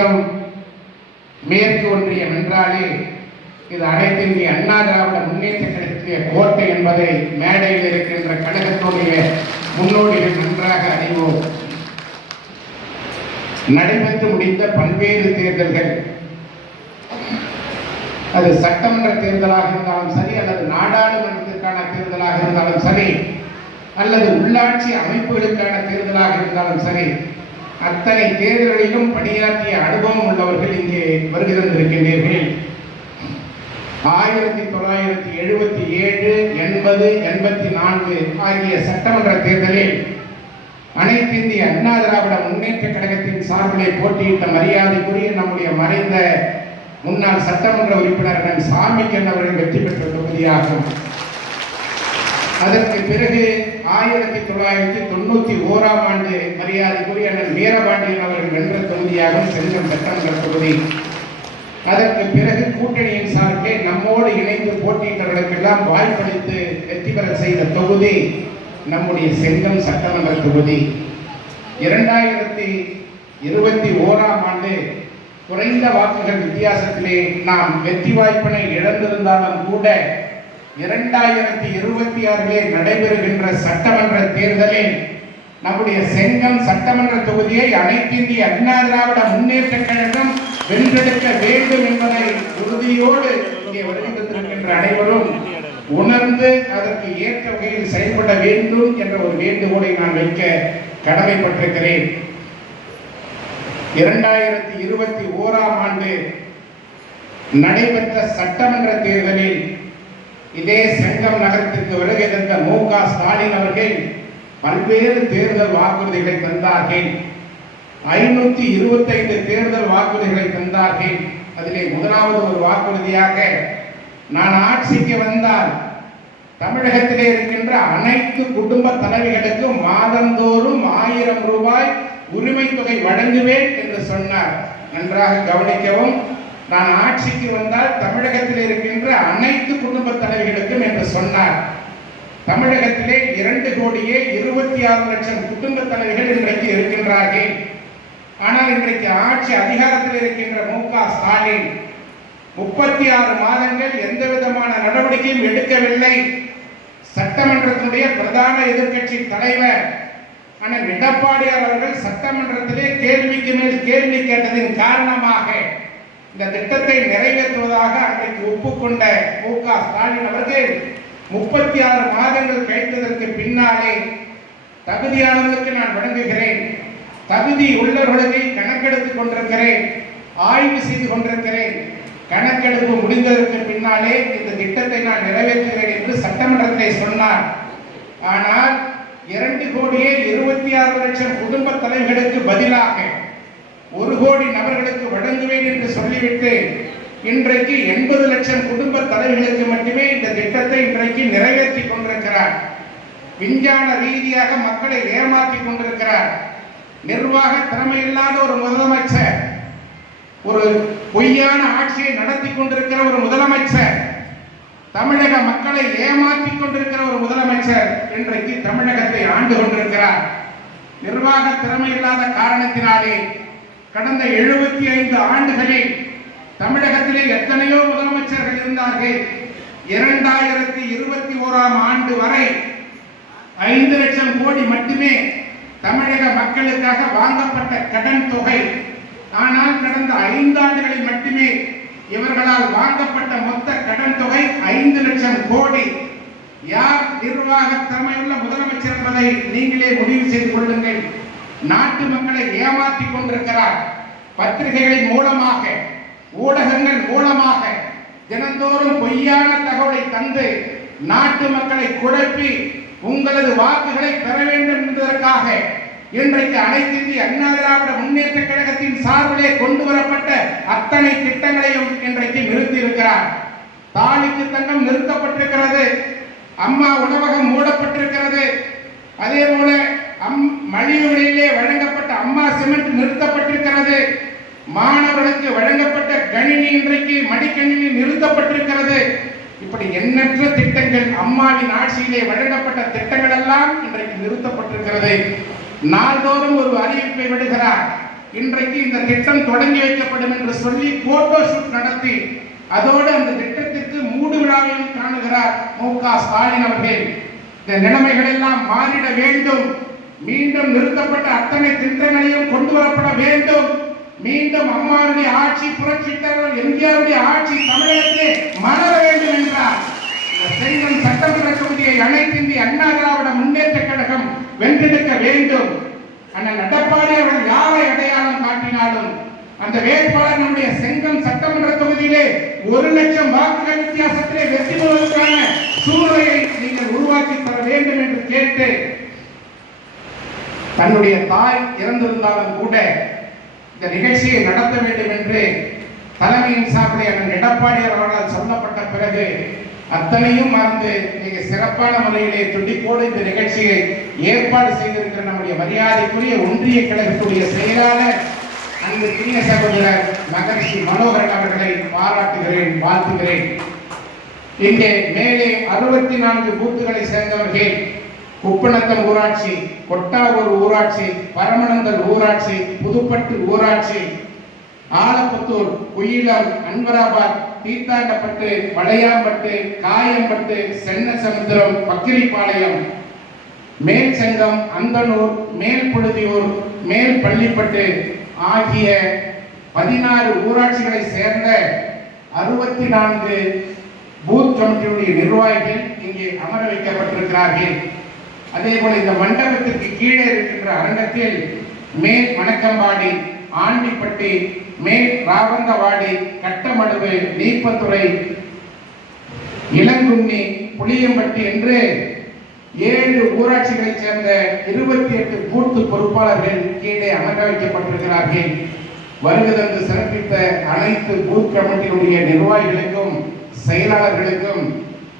செங்கம் மேற்கு ஒன்றியம் என்றாலே இது அனைத்து இந்திய அண்ணா திராவிட முன்னேற்ற கழகத்திய கோட்டை என்பதை மேடையில் இருக்கின்ற கழகத்துடைய முன்னோடிகள் நன்றாக அறிவோம். நடைபெற்று முடிந்த பல்வேறு தேர்தல்கள், அது சட்டமன்ற தேர்தலாக இருந்தாலும் சரி, அல்லது நாடாளுமன்றத்திற்கான தேர்தலாக இருந்தாலும் சரி, அல்லது உள்ளாட்சி அமைப்புகளுக்கான தேர்தலாக இருந்தாலும் சரி, அத்தனை தேர்தல்களிலும் பணியாற்றிய அனுபவம் உள்ளவர்கள் இங்கே வருகை தந்திருக்கின்றீர்கள். 1977, 80, 84 ஆகிய சட்டமன்ற தேர்தலில் அனைத்து இந்திய அண்ணா திராவிட முன்னேற்ற கழகத்தின் சார்பிலே போட்டியிட்ட மரியாதைக்குரிய நம்முடைய மறைந்த முன்னாள் சட்டமன்ற உறுப்பினர் சாமிக்கன் அவர்கள் வெற்றி பெற்ற தொகுதியாகும். அதற்கு பிறகு 1991ஆம் ஆண்டு மரியாதைக்குரிய வீரபாண்டியன் அவர்கள் வென்ற தொகுதியாகும் செங்கம் சட்டமன்ற தொகுதி. அதற்கு பிறகு கூட்டணியின் சார்பிலே நம்மோடு இணைந்து போட்டியிட்டவர்களுக்கெல்லாம் வாய்ப்பளித்து வெற்றி பெற செய்த தொகுதி நம்முடைய செங்கம் சட்டமன்ற தொகுதி. 2021ஆம் ஆண்டு குறைந்த வாக்குகள் வித்தியாசத்திலே நாம் வெற்றி வாய்ப்பினை இழந்திருந்தாலும் கூட 2026 நடைபெறுகின்ற சட்டமன்ற தேர்தலில் நம்முடைய செங்கம் சட்டமன்ற தொகுதியை அனைத்து இந்திய அண்ணா திராவிட முன்னேற்ற கழகம் வென்றெடுக்க வேண்டும் என்பதை உறுதியோடு இங்கே வருகை தந்திருக்கின்ற அனைவரும் உணர்ந்து அதற்கு ஏற்ற வகையில் செயல்பட வேண்டும் என்ற ஒரு வேண்டுகோளை நான் வைக்க கடமைப்பட்டிருக்கிறேன். 2021ஆம் ஆண்டு நடைபெற்ற சட்டமன்ற தேர்தலில் இதே செங்கம் நகரத்திற்கு வருகை தந்த மு.க. ஸ்டாலின் அவர்கள் பல்வேறு தேர்தல் வாக்குறுதிகளை தந்தார்கள். 525 தேர்தல் வாக்குறுதிகளை தந்தார்கள். அதிலே முதலாவது ஒரு வாக்குறுதியாக, நான் ஆட்சிக்கு வந்தால் தமிழகத்திலே இருக்கின்ற அனைத்து குடும்ப தலைவிகளுக்கும் மாதந்தோறும் 1000 ரூபாய் உரிமை தொகை வழங்குவேன் என்று சொன்னார். நன்றாக கவனிக்கவும். நான் ஆட்சிக்கு வந்தால் தமிழகத்தில் இருக்கின்ற அனைத்து குடும்ப தலைவிகளுக்கும் என்று சொன்னார். தமிழகத்திலே 2,26,00,000 குடும்ப தலைவிகள் இன்றைக்கு இருக்கின்றார்கள். ஆனால் இன்றைக்கு ஆட்சி அதிகாரத்தில் இருக்கின்ற மு.க. ஸ்டாலின் 36 மாதங்கள் எந்த விதமான நடவடிக்கையும் எடுக்கவில்லை. சட்டமன்றத்தினுடைய பிரதான எதிர்க்கட்சி தலைவர் ஆனால் எடப்பாடியார் அவர்கள் சட்டமன்றத்திலே கேள்விக்கு மேல் கேள்வி கேட்டதின் காரணமாக இந்த திட்டத்தை நிறைவேற்றுவதாக அன்றைக்கு ஒப்புக்கொண்ட மு.க. ஸ்டாலின் அவர்கள் 36 மாதங்கள் கழித்ததற்கு பின்னாலே தகுதியானவர்களுக்கு நான் வழங்குகிறேன், தகுதி உள்ளவர்களை கணக்கெடுத்துக் கொண்டிருக்கிறேன், ஆய்வு செய்து கொண்டிருக்கிறேன், கணக்கெடுப்பு முடிந்ததற்கு பின்னாலே இந்த திட்டத்தை நான் நிறைவேற்றுகிறேன் என்று சட்டமன்றத்தை சொன்னார். ஆனால் 2,26,00,000 குடும்ப தலைவர்களுக்கு பதிலாக 1 கோடி நபர்களுக்கு வழங்குவேன் என்று சொல்லிவிட்டு இன்றைக்கு 80 லட்சம் குடும்ப தலைவர்களுக்கு மட்டுமே இந்த திட்டத்தை இன்றைக்கு நிறைவேற்றி கொண்டிருக்கிறார். விஞ்ஞான ரீதியாக மக்களை ஏமாற்றி கொண்டிருக்கிறார். நிர்வாக திறமையில்லாத ஒரு முதலமைச்சர், ஒரு பொய்யான ஆட்சியை நடத்தி கொண்டிருக்கிற ஒரு முதலமைச்சர், தமிழக மக்களை ஏமாற்றி கொண்டிருக்கிற ஒரு முதலமைச்சர் இன்றைக்கு தமிழகத்தை ஆண்டு கொண்டிருக்கிறார். நிர்வாக திறமை இல்லாத காரணத்தினாலே கடந்த 75 ஆண்டுகளில் தமிழகத்திலே எத்தனையோ முதலமைச்சர்கள் இருந்தார்கள். 2021ஆம் ஆண்டு வரை 5 லட்சம் கோடி மட்டுமே தமிழக மக்களுக்காக வாங்கப்பட்ட கடன் தொகை. ஆனால் கடந்த 5 ஆண்டுகளில் மட்டுமே இவர்களால் வாங்கப்பட்ட மொத்த கடன் தொகை 5 லட்சம் கோடி. யார் நிர்வாக திறமையுள்ள முதலமைச்சர் என்பதை நீங்களே முடிவு செய்து கொள்ளுங்கள். நாட்டு மக்களை ஏமாற்றி கொண்டிருக்கிறார். பத்திரிகைகளின் மூலமாக, ஊடகங்கள் மூலமாக தினந்தோறும் பொய்யான தகவலை தந்து நாட்டு மக்களை குழப்பி உங்களது வாக்குகளை பெற வேண்டும் என்பதற்காக இன்றைக்கு அனைத்து இந்திய அண்ணா திராவிட முன்னேற்ற கழகத்தின் சார்பிலே கொண்டு வரப்பட்ட அத்தனை திட்டங்களையும் இன்றைக்கு நிறுத்தி இருக்கிறார். தாலிக்கு தங்கம் நிறுத்தப்பட்டிருக்கிறது, அம்மா உணவகம் மூடப்பட்டிருக்கிறது, அதே போல மலிவு விலையிலே வழங்கப்பட்ட அம்மா சிமெண்ட் நிறுத்தப்பட்டிருக்கிறது, மாணவர்களுக்கு வழங்கப்பட்ட கணினி இன்றைக்கு மடிக்கணினி நிறுத்தப்பட்டிருக்கிறது. இப்படி எண்ணற்ற திட்டங்கள் அம்மாவின் ஆட்சியிலே வழங்கப்பட்ட திட்டங்கள் எல்லாம் இன்றைக்கு நிறுத்தப்பட்டிருக்கிறது. நாள்தோறும் ஒரு அறிவிப்பை விடுகிறார். இன்றைக்கு இந்த திட்டம் தொடங்கி வைக்கப்படும் என்று சொல்லி போட்டோ ஷூட் நடத்தி அதோடு அந்த திட்டத்திற்கு மூடு விழாவையும் காணுகிறார் மு.க.ஸ்டாலின் அவர்கள். இந்த நிலைமைகள் எல்லாம் மாறிட வேண்டும். மீண்டும் நிறுத்தப்பட்ட அத்தனை திட்டங்களையும் கொண்டு வரப்பட வேண்டும். மீண்டும் அம்மாவுடைய ஆட்சி, புரட்சி தலைவர் எம்ஜிஆருடைய ஆட்சி தமிழகத்திலே மலர வேண்டும் என்றார். இந்த செங்கம் சட்டமன்ற தொகுதியை அனைத்து இந்திய அண்ணா திராவிட முன்னேற்ற கழகம் வென்றெடுக்க வேண்டும். அண்ணன் எடப்பாடி அவர்கள் யாரை அடையாளம் காட்டினாலும் அந்த வேட்பாளர் நம்முடைய செங்கம் சட்டமன்ற தொகுதியிலே 1,00,000 வாக்குகள் வித்தியாசத்திலே வெற்றி பெறுவதற்கான சூழ்நிலையை நீங்கள் உருவாக்கி தர வேண்டும் என்று கேட்டு, தன்னுடைய தாய் இறந்திருந்தாலும் கூட இந்த நிகழ்ச்சியை நடத்த வேண்டும் என்று தலைமையின் சார்பில் அண்ணன் எடப்பாடி அவர்களால் சொல்லப்பட்ட பிறகு அத்தனையும் மறந்து மிக சிறப்பான முறையிலே துடிப்போடு இந்த நிகழ்ச்சியை ஏற்பாடு செய்திருக்கிற நம்முடைய மரியாதைக்குரிய ஒன்றிய கழகத்துடைய செயலாளர் அன்புக்குரிய சகோதரர் மகரிஷி மனோகரன் அவர்களை பாராட்டுகிறேன், வாழ்த்துகிறேன். இங்கே மேலே 64 பூத்துகளை சேர்ந்தவர்கள் குப்பநத்தம் ஊராட்சி, கொட்டாவூர் ஊராட்சி, பரமநந்தல் ஊராட்சி, புதுப்பட்டு ஊராட்சி, ஆலப்புத்தூர், குயிலம், அன்வராபாத், தீத்தாண்டப்பட்டு, வளையாம்பட்டு, காயம்பட்டு, சென்னசமுத்திரம், பக்கிரிப்பாளையம், மேல்சங்கம், அந்தனூர், மேல் புழுதியூர், மேல் பள்ளிப்பட்டு ஆகிய 16 ஊராட்சிகளை சேர்ந்த 64 பூத் கமிட்டியுடைய நிர்வாகிகள் இங்கே அமர வைக்கப்பட்டிருக்கிறார்கள். அதே போல இந்த மண்டபத்திற்கு கீழே இருக்கின்ற அரங்கத்தில் மேல் வணக்கம்பாடி, ஆண்டிப்பட்டி, மேல் ராவந்தவாடி, கட்டமடுவு, நீப்பத்துறை, இளங்குன்னி, புளியம்பட்டி என்று 7 ஊராட்சிகளைச் சேர்ந்த 28 பூத்து பொறுப்பாளர்கள் கீழே அமர வைக்கப்பட்டிருக்கிறார்கள். வருகை தந்து சிறப்பித்த அனைத்து பூத் கமிட்டியுடைய நிர்வாகிகளுக்கும் செயலாளர்களுக்கும்,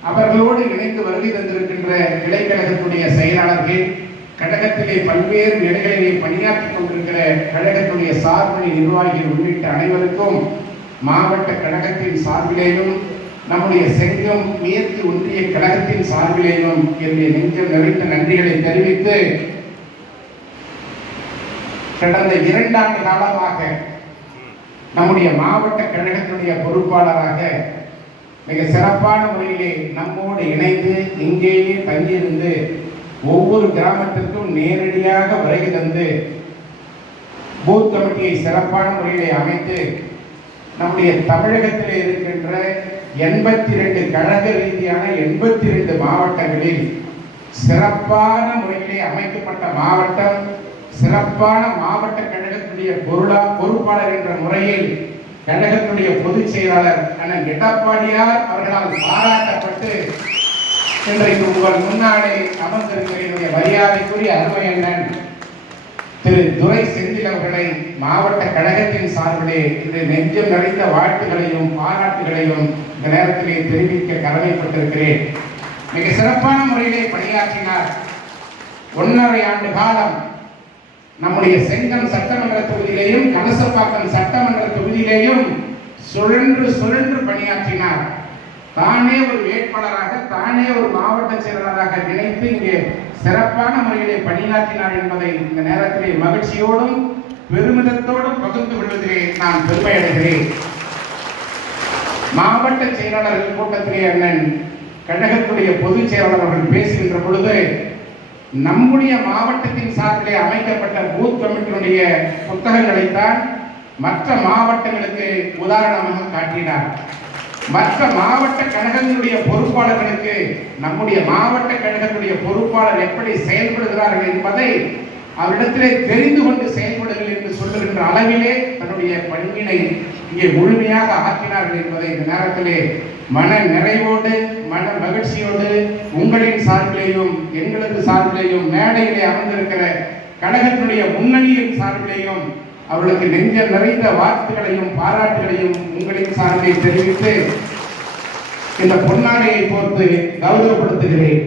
அவர்களோடு இணைந்து வருகை தந்திருக்கின்ற கிளைக்கழகத்துடைய செயலாளர்கள், கழகத்திலே பல்வேறு நிலைகளிலே பணியாற்றிக் கொண்டிருக்கிற கழகத்துடைய சார்பணி நிர்வாகிகள் உள்ளிட்ட அனைவருக்கும் மாவட்ட கழகத்தின் சார்பிலேயும் நம்முடைய செங்கம் மேற்கு ஒன்றிய கழகத்தின் சார்பிலேயும் என்னுடைய நெஞ்சம் நிறைந்த நன்றிகளை தெரிவித்து, கடந்த 2 ஆண்டு காலமாக நம்முடைய மாவட்ட கழகத்துடைய பொறுப்பாளராக மிக சிறப்பான முறையிலே நம்மோடு இணைந்து இங்கேயே தங்கியிருந்து ஒவ்வொரு கிராமத்திற்கும் நேரடியாக வருகை தந்து பூத் கமிட்டியை சிறப்பான முறையிலே அமைத்து நம்முடைய தமிழகத்தில் இருக்கின்ற 82 கழக ரீதியான 82 மாவட்டங்களில் சிறப்பான முறையிலே அமைக்கப்பட்ட மாவட்டம், சிறப்பான மாவட்ட கழகத்துடைய பொறுப்பாளர் என்ற முறையில் கழகத்துடைய பொதுச் செயலாளர் அண்ணன் எடப்பாடியார் அவர்களால் பாராட்டப்பட்டு இன்றைக்கு உங்கள் முன்னாலே அமர்ந்திருக்கிற மரியாதைக்குரிய அருமை அண்ணன் திரு துரை செந்தில் அவர்களை மாவட்ட கழகத்தின் சார்பிலே இந்த நெஞ்சம் நிறைந்த வாழ்த்துக்களையும் பாராட்டுகளையும் இந்த நேரத்திலே தெரிவிக்க கடமைப்பட்டிருக்கிறேன். மிக சிறப்பான முறையிலே பணியாற்றினார். 1.5 ஆண்டு காலம் நம்முடைய செங்கம் சட்டமன்ற தொகுதியிலேயும் கலசப்பாக்கம் சட்டமன்ற தொகுதியிலேயும் சுழன்று பணியாற்றினார். தானே ஒரு வேட்பாளராக, தானே ஒரு மாவட்ட செயலாளராக நினைத்து இங்கே சிறப்பான முறையிலே பணியாற்றினார் என்பதை இந்த நேரத்திலே மகிழ்ச்சியோடும் பெருமிதத்தோடும் பகிர்ந்து கொள்வதிலே நான் பெருமை அடைகிறேன். மாவட்ட செயலாளர்கள் கூட்டத்திலே அண்ணன் கழகத்துடைய பொதுச் செயலாளர் அவர்கள் பேசுகின்ற பொழுது நம்முடைய மாவட்டத்தின் சார்பிலே அமைக்கப்பட்ட பூத் கமிட்டியினுடைய புத்தகங்களைத்தான் மற்ற மாவட்டங்களுக்கு உதாரணமாக காட்டினார். மற்ற மாவட்ட கழகங்களுடைய பொறுப்பாளர்களுக்கு நம்முடைய மாவட்ட கழகத்துடைய பொறுப்பாளர் எப்படி செயல்படுகிறார்கள் என்பதை அவரிடத்திலே தெரிந்து கொண்டு செயல்படுங்கள் என்று சொல்லுகின்ற அளவிலே தன்னுடைய பணியினை இங்கே முழுமையாக ஆக்கினார்கள் என்பதை இந்த நேரத்திலே மன நிறைவோடு, மன மகிழ்ச்சியோடு உங்களின் சார்பிலேயும் எங்களது சார்பிலேயும் மேடையிலே அமர்ந்திருக்கிற கழகத்தினுடைய முன்னணியின் சார்பிலேயும் அவர்களுக்கு நெஞ்ச நிறைந்த வாழ்த்துக்களையும் பாராட்டுகளையும் உங்களின் சார்பிலே தெரிவித்து இந்த பொன்னாடையை போர்த்து கௌரவப்படுத்துகிறேன்.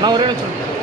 நான் ஒரே சொல்றேன்.